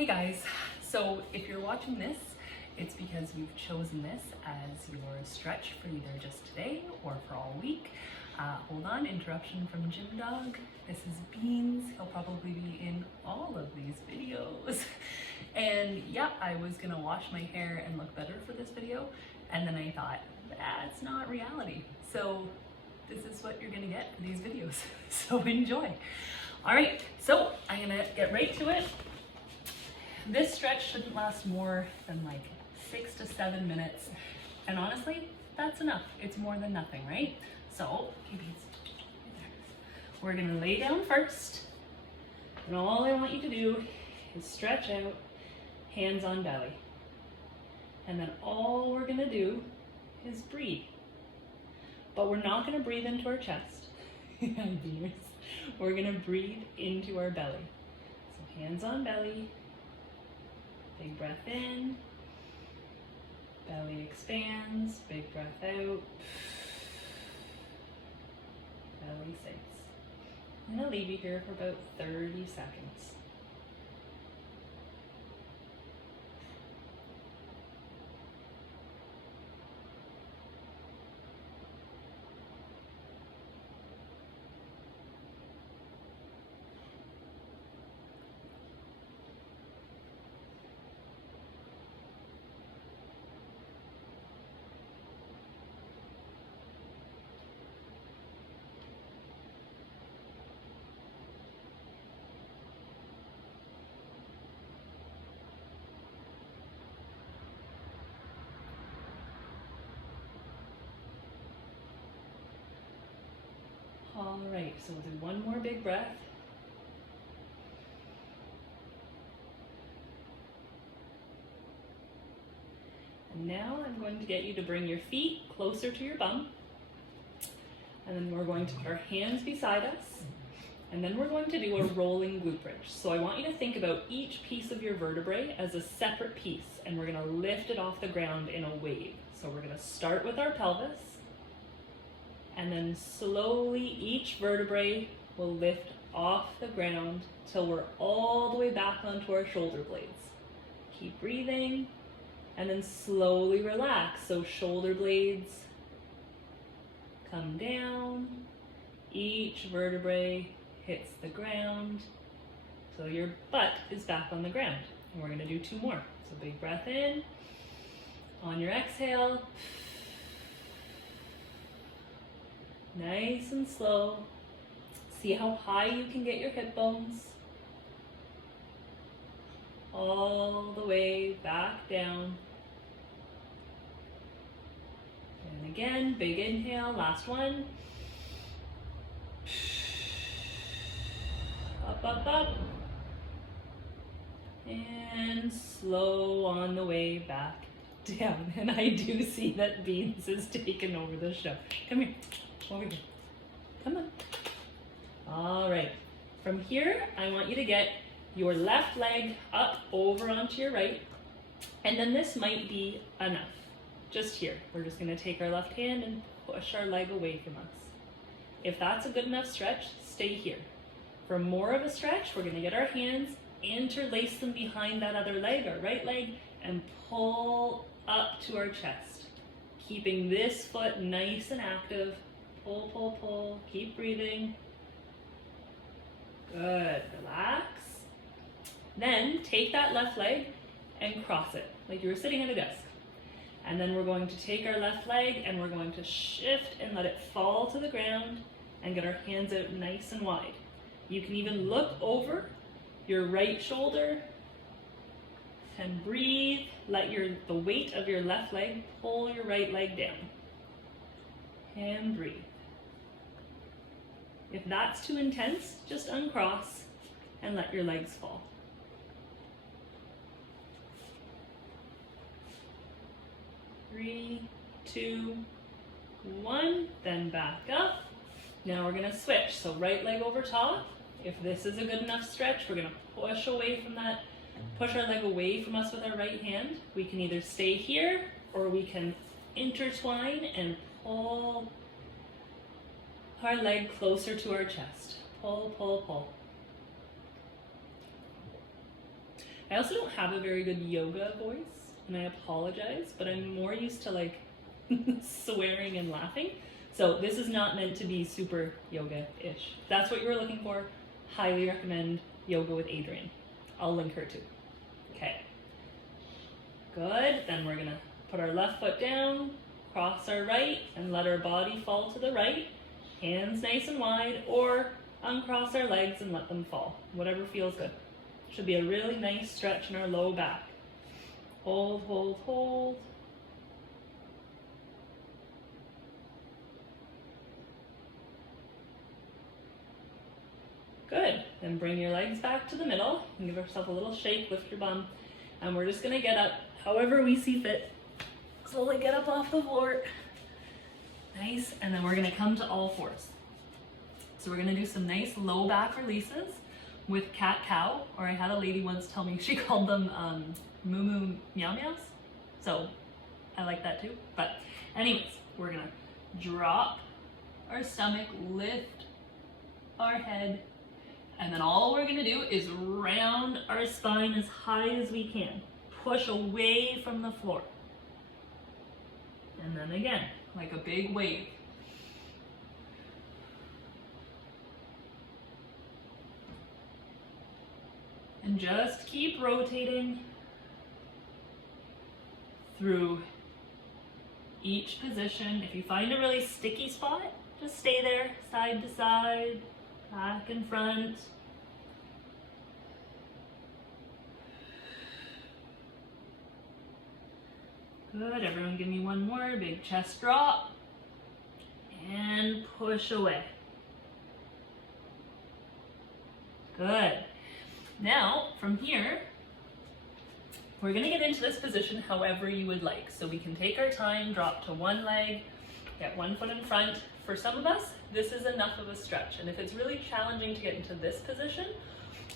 Hey guys, so if you're watching this, it's because you've chosen this as your stretch for either just today or for all week. Hold on, interruption from Gym Dog. This is Beans. He'll probably be in all of these videos. And yeah, I was gonna wash my hair and look better for this video, and then I thought, that's not reality. So this is what you're gonna get for these videos. So enjoy. All right, so I'm gonna get right to it. This stretch shouldn't last more than like 6 to 7 minutes. And honestly, that's enough. It's more than nothing, right? So, we're gonna lay down first. And all I want you to do is stretch out, hands on belly. And then all we're gonna do is breathe. But we're not gonna breathe into our chest. We're gonna breathe into our belly. So hands on belly. Big breath in, belly expands, big breath out, belly sinks. I'm gonna leave you here for about 30 seconds. All right, so we'll do one more big breath. And now I'm going to get you to bring your feet closer to your bum. And then we're going to put our hands beside us. And then we're going to do a rolling glute bridge. So I want you to think about each piece of your vertebrae as a separate piece, and we're gonna lift it off the ground in a wave. So we're gonna start with our pelvis, and then slowly each vertebrae will lift off the ground till we're all the way back onto our shoulder blades. Keep breathing, and then slowly relax. So shoulder blades come down, each vertebrae hits the ground till your butt is back on the ground. And we're gonna do 2 more. So big breath in, on your exhale, nice and slow. See how high you can get your hip bones. All the way back down. And again, big inhale, last one. Up, up, up. And slow on the way back down. And I do see that Beans is taking over the show. Come here, over here. Come on. All right. From here, I want you to get your left leg up over onto your right. And then this might be enough. Just here. We're just gonna take our left hand and push our leg away from us. If that's a good enough stretch, stay here. For more of a stretch, we're gonna get our hands, interlace them behind that other leg, our right leg, and pull up to our chest. Keeping this foot nice and active. Pull, pull, pull, keep breathing. Good, relax. Then take that left leg and cross it, like you were sitting at a desk. And then we're going to take our left leg and we're going to shift and let it fall to the ground and get our hands out nice and wide. You can even look over your right shoulder and breathe. Let the weight of your left leg pull your right leg down. And breathe. If that's too intense, just uncross and let your legs fall. Three, 2, 1, then back up. Now we're gonna switch. So right leg over top. If this is a good enough stretch, we're gonna push away from that, push our leg away from us with our right hand. We can either stay here or we can intertwine and pull our leg closer to our chest. Pull, pull, pull. I also don't have a very good yoga voice, and I apologize, but I'm more used to like swearing and laughing. So this is not meant to be super yoga-ish. If that's what you were looking for, highly recommend Yoga with Adriene. I'll link her too. Okay. Good. Then we're gonna put our left foot down, cross our right, and let our body fall to the right. Hands nice and wide, or uncross our legs and let them fall. Whatever feels good. Should be a really nice stretch in our low back. Hold, hold, hold. Good. Then bring your legs back to the middle and give yourself a little shake, lift your bum. And we're just gonna get up however we see fit. Slowly get up off the floor. Nice, and then we're gonna come to all fours. So we're gonna do some nice low back releases with cat-cow, or I had a lady once tell me she called them moo-moo meow-meows. So I like that too. But anyways, we're gonna drop our stomach, lift our head, and then all we're gonna do is round our spine as high as we can. Push away from the floor. And then again, like a big wave. And just keep rotating through each position. If you find a really sticky spot, just stay there, side to side, back and front. Good, everyone give me one more, big chest drop, and push away. Good. Now, from here, we're gonna get into this position however you would like. So we can take our time, drop to one leg, get one foot in front. For some of us, this is enough of a stretch. And if it's really challenging to get into this position,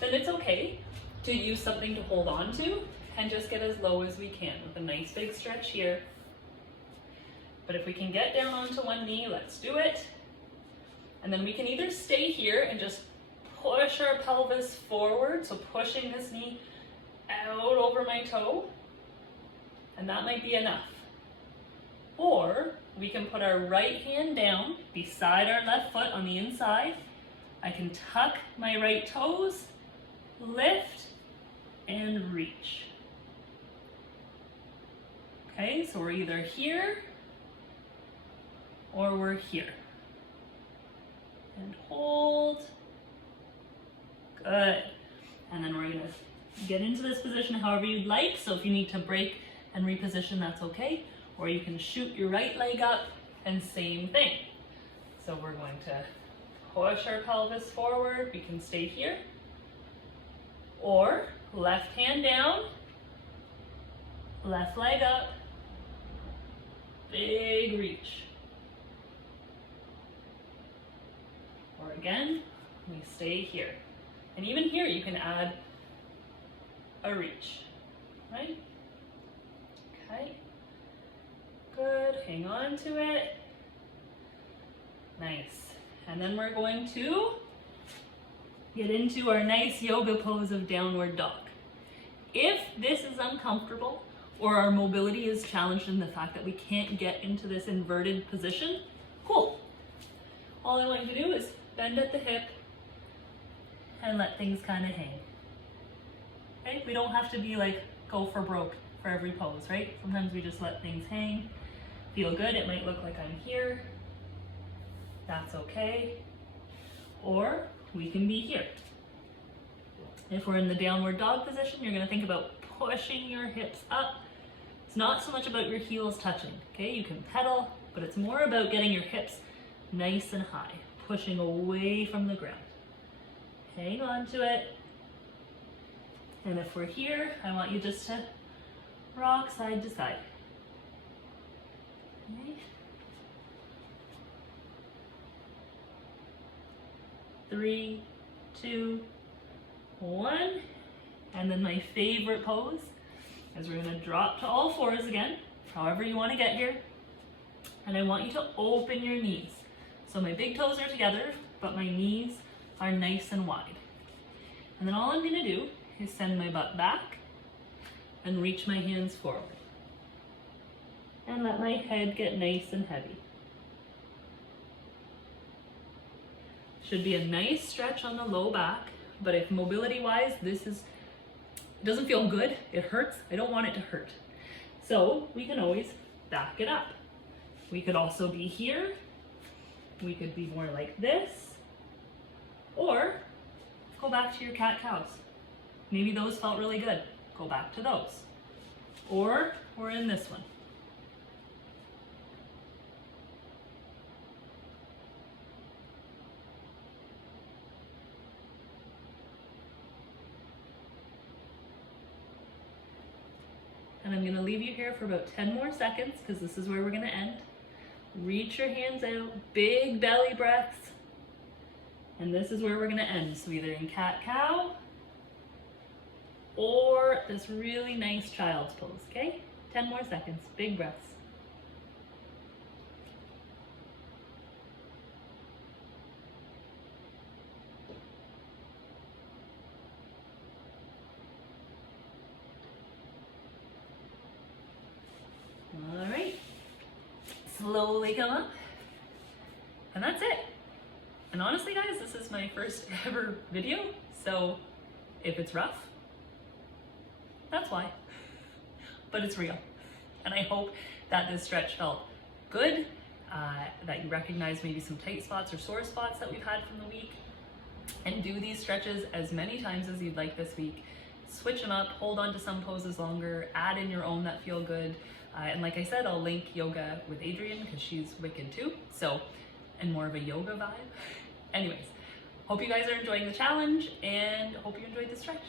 then it's okay to use something to hold on to and just get as low as we can with a nice big stretch here. But if we can get down onto one knee, let's do it. And then we can either stay here and just push our pelvis forward, so pushing this knee out over my toe, and that might be enough. Or we can put our right hand down beside our left foot on the inside. I can tuck my right toes, lift, and reach. Okay, so we're either here or we're here. And hold. Good. And then we're gonna get into this position however you'd like. So if you need to break and reposition, that's okay. Or you can shoot your right leg up and same thing. So we're going to push our pelvis forward. We can stay here. Or left hand down, left leg up, big reach. Or again, we stay here. And even here you can add a reach, right? Okay, good, hang on to it. Nice. And then we're going to get into our nice yoga pose of downward dog. If this is uncomfortable or our mobility is challenged in the fact that we can't get into this inverted position, cool. All I want you to do is bend at the hip and let things kind of hang. Okay, we don't have to be like go for broke for every pose, right? Sometimes we just let things hang. Feel good, it might look like I'm here. That's okay. Or we can be here. If we're in the downward dog position, you're gonna think about pushing your hips up. It's not so much about your heels touching, okay? You can pedal, but it's more about getting your hips nice and high, pushing away from the ground. Hang on to it. And if we're here, I want you just to rock side to side. Okay. 3, 2, 1. And then my favorite pose is we're gonna drop to all fours again, however you wanna get here. And I want you to open your knees. So my big toes are together, but my knees are nice and wide. And then all I'm gonna do is send my butt back and reach my hands forward. And let my head get nice and heavy. Should be a nice stretch on the low back, but if mobility-wise this doesn't feel good, it hurts, I don't want it to hurt. So we can always back it up. We could also be here, we could be more like this, or go back to your cat-cows. Maybe those felt really good, go back to those. Or we're in this one. And I'm gonna leave you here for about 10 more seconds because this is where we're gonna end. Reach your hands out, big belly breaths. And this is where we're gonna end. So either in cat-cow or this really nice child's pose, okay? 10 more seconds, big breaths. All right, slowly come up, and that's it. And honestly guys, this is my first ever video, so if it's rough, that's why, but it's real. And I hope that this stretch felt good, that you recognize maybe some tight spots or sore spots that we've had from the week, and do these stretches as many times as you'd like this week. Switch them up, hold on to some poses longer, add in your own that feel good. And like I said, I'll link yoga with Adrienne because she's wicked too. So, and more of a yoga vibe. Anyways, hope you guys are enjoying the challenge and hope you enjoyed the stretch.